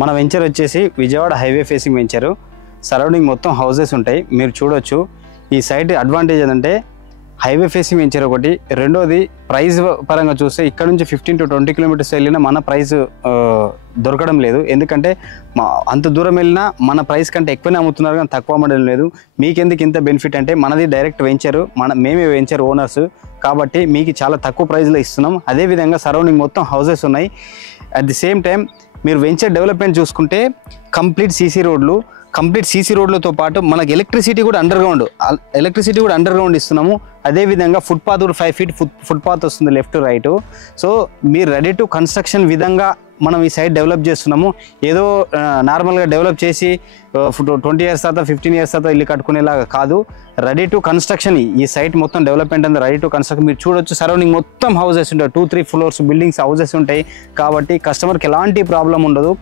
మన వెంచర్ వచ్చేసి Vijayawada highway facing venture. Surrounding మొత్తం హౌసెస్ ఉంటాయి, మీరు చూడొచ్చు. ఈ సైట్ అడ్వాంటేజ్ ఏంటంటే హైవే ఫేసింగ్ వెంచర్ ఒకటి. రెండోది ప్రైస్ పరంగా చూస్తే ఇక్కడ నుంచి 15 to 20 కిలోమీటర్స్ వెళ్ళినా మన ప్రైస్ దొరకడం లేదు. ఎందుకంటే అంత దూరం వెళ్ళినా మన ప్రైస్ కంటే ఎక్కువనే అమ్ముతున్నారు, కానీ తక్కువ అమ్మడం లేదు. మీకెందుకు ఇంత బెనిఫిట్ అంటే మనది డైరెక్ట్ వెంచరు, మేమే వెంచర్ ఓనర్స్ కాబట్టి మీకు చాలా తక్కువ ప్రైస్లో ఇస్తున్నాం. అదేవిధంగా సరౌండింగ్ మొత్తం హౌసెస్ ఉన్నాయి. అట్ ది సేమ్ టైం మీరు వెంచర్ డెవలప్మెంట్ చూసుకుంటే కంప్లీట్ సీసీ రోడ్లతో పాటు మనకు ఎలక్ట్రిసిటీ కూడా అండర్ గ్రౌండ్ ఇస్తున్నాము. అదేవిధంగా ఫుట్పాత్ కూడా 5 feet ఫుట్పాత్ వస్తుంది లెఫ్ట్ రైట్. సో మీరు రెడీ టు కన్స్ట్రక్షన్ విధంగా మనం ఈ సైట్ డెవలప్ చేస్తున్నాము. ఏదో నార్మల్గా డెవలప్ చేసి 20 years తర్వాత 15 years తర్వాత ఇల్లు కట్టుకునేలాగా కాదు, రెడీ టు కన్స్ట్రక్షన్. ఈ సైట్ మొత్తం డెవలప్మెంట్ అంతా రెడీ టు కన్స్ట్రక్షన్. మీరు చూడొచ్చు సరౌండింగ్ మొత్తం హౌసెస్ ఉంటాయి, 2-3 floors బిల్డింగ్స్ హౌసెస్ ఉంటాయి కాబట్టి కస్టమర్కి ఎలాంటి ప్రాబ్లం ఉండదు.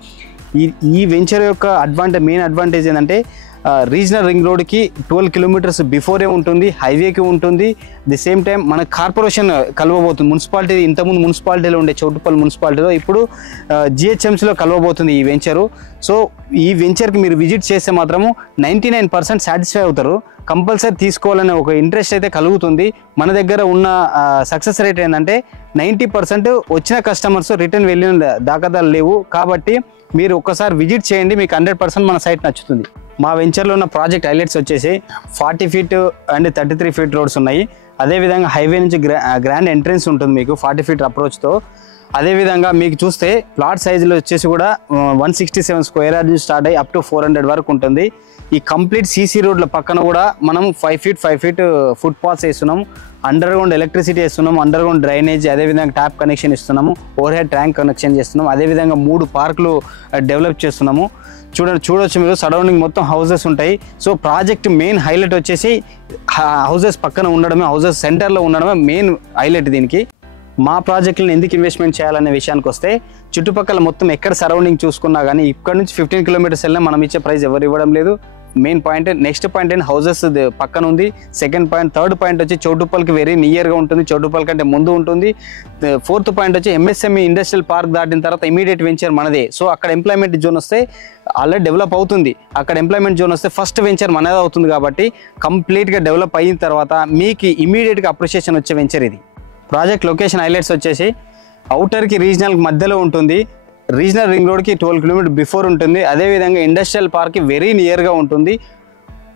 ఈ వెంచర్ యొక్క మెయిన్ అడ్వాంటేజ్ ఏంటంటే రీజనల్ రింగ్ రోడ్కి 12 kilometers బిఫోరే ఉంటుంది, హైవేకి ఉంటుంది. ది సేమ్ టైం మన కార్పొరేషన్ కలవబోతుంది. మున్సిపాలిటీ ఇంతకుముందు మున్సిపాలిటీలో ఉండే చౌటుప్పల్ మున్సిపాలిటీలో ఇప్పుడు జిహెచ్ఎంసీలో కలవబోతుంది ఈ వెంచరు. సో ఈ వెంచర్కి మీరు విజిట్ చేస్తే మాత్రము 99% సాటిస్ఫై అవుతారు. కంపల్సరీ తీసుకోవాలనే ఒక ఇంట్రెస్ట్ అయితే కలుగుతుంది. మన దగ్గర ఉన్న సక్సెస్ రేట్ ఏంటంటే 90% వచ్చిన కస్టమర్స్ రిటర్న్ వెళ్ళిన దాఖలాలు లేవు. కాబట్టి మీరు ఒక్కసారి విజిట్ చేయండి, మీకు 100% మన సైట్ నచ్చుతుంది. మా వెంచర్లో ఉన్న ప్రాజెక్ట్ హైలైట్స్ వచ్చేసి 40 feet అండ్ 33 feet రోడ్స్ ఉన్నాయి. అదేవిధంగా హైవే నుంచి గ్రాండ్ ఎంట్రన్స్ ఉంటుంది మీకు 40 feet అప్రోచ్తో. అదేవిధంగా మీకు చూస్తే ప్లాట్ సైజులో వచ్చేసి కూడా 167 square yards నుంచి స్టార్ట్ అయ్యి అప్ టు 400 వరకు ఉంటుంది. ఈ కంప్లీట్ సీసీ రోడ్ల పక్కన కూడా మనం 5 feet ఫుట్ పాత్స్ వేస్తున్నాము, అండర్ గ్రౌండ్ ఎలక్ట్రిసిటీ వేస్తున్నాము, అండర్ గ్రౌండ్ డ్రైనేజ్, అదేవిధంగా ట్యాప్ కనెక్షన్ ఇస్తున్నాము, ఓవర్ హెడ్ ట్యాంక్ కనెక్షన్ చేస్తున్నాము. అదేవిధంగా 3 పార్కులు డెవలప్ చేస్తున్నాము. చూడొచ్చు మీరు సరౌండింగ్ మొత్తం హౌసెస్ ఉంటాయి. సో ప్రాజెక్ట్ మెయిన్ హైలైట్ వచ్చేసి హౌసెస్ పక్కన ఉండడమే, హౌసెస్ సెంటర్లో ఉండడమే మెయిన్ హైలైట్ దీనికి. మా ప్రాజెక్టులను ఎందుకు ఇన్వెస్ట్మెంట్ చేయాలనే విషయానికి వస్తే చుట్టుపక్కల మొత్తం ఎక్కడ సరౌండింగ్ చూసుకున్నా కానీ ఇక్కడ నుంచి 15 kilometers వెళ్ళినా మనం ఇచ్చే ప్రైస్ ఎవరు ఇవ్వడం లేదు. Main point. నెక్స్ట్ పాయింట్ ఏంటి, హౌసెస్ పక్కన ఉంది. Second point. థర్డ్ పాయింట్ వచ్చి చౌటుప్పల్కి వెరీ నియర్గా ఉంటుంది, చౌటుప్పల్ కంటే ముందు ఉంటుంది. ఫోర్త్ పాయింట్ వచ్చి ఎంఎస్ఎంఈ ఇండస్ట్రియల్ పార్క్ దాటిన తర్వాత ఇమీడియట్ వెంచర్ మనదే. సో అక్కడ ఎంప్లాయ్మెంట్ జోన్ వస్తే ఆల్రెడీ డెవలప్ అవుతుంది, అక్కడ ఎంప్లాయ్మెంట్ జోన్ వస్తే ఫస్ట్ వెంచర్ మనదే అవుతుంది. కాబట్టి కంప్లీట్గా డెవలప్ అయిన తర్వాత మీకు ఇమీడియట్గా అప్రిషియేషన్ వచ్చే వెంచర్ ఇది. ప్రాజెక్ట్ లొకేషన్ హైలైట్స్ వచ్చేసి అవుటర్కి రీజనల్కి మధ్యలో ఉంటుంది, రీజనల్ రింగ్ రోడ్కి 12 kilometers బిఫోర్ ఉంటుంది. అదేవిధంగా ఇండస్ట్రియల్ పార్క్కి వెరీ నియర్గా ఉంటుంది.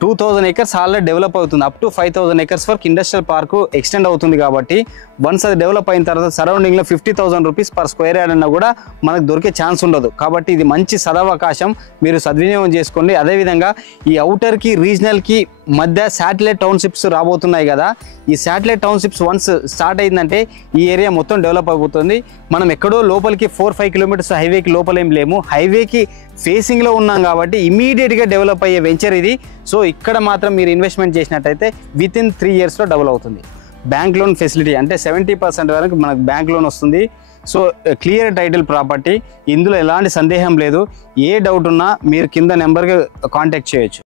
2000 acres ఆల్రెడీ డెవలప్ అవుతుంది. అప్ టు 5000 acres వరకు ఇండస్ట్రియల్ పార్క్ ఎక్స్టెండ్ అవుతుంది. కాబట్టి వన్స్ అది డెవలప్ అయిన తర్వాత సరౌండింగ్లో 50,000 rupees per square yard అన్నా కూడా మనకు దొరికే ఛాన్స్ ఉండదు. కాబట్టి ఇది మంచి సదవకాశం, మీరు సద్వినియోగం చేసుకోండి. అదేవిధంగా ఈ అవుటర్కి రీజనల్కి మధ్య శాటిలైట్ టౌన్షిప్స్ రాబోతున్నాయి కదా, ఈ శాటిలైట్ టౌన్షిప్స్ వన్స్ స్టార్ట్ అయిందంటే ఈ ఏరియా మొత్తం డెవలప్ అయిపోతుంది. మనం ఎక్కడో లోపలికి 4-5 kilometers హైవేకి లోపలేం లేము, హైవేకి ఫేసింగ్లో ఉన్నాం కాబట్టి ఇమీడియట్గా డెవలప్ అయ్యే వెంచర్ ఇది. సో ఇక్కడ మాత్రం మీరు ఇన్వెస్ట్మెంట్ చేసినట్టయితే వితిన్ 3 yearsలో డబుల్ అవుతుంది. బ్యాంక్ లోన్ ఫెసిలిటీ అంటే 70% వరకు మనకు బ్యాంక్ లోన్ వస్తుంది. సో క్లియర్ టైటిల్ ప్రాపర్టీ, ఇందులో ఎలాంటి సందేహం లేదు. ఏ డౌట్ ఉన్నా మీరు కింద నెంబర్కి కాంటాక్ట్ చేయొచ్చు.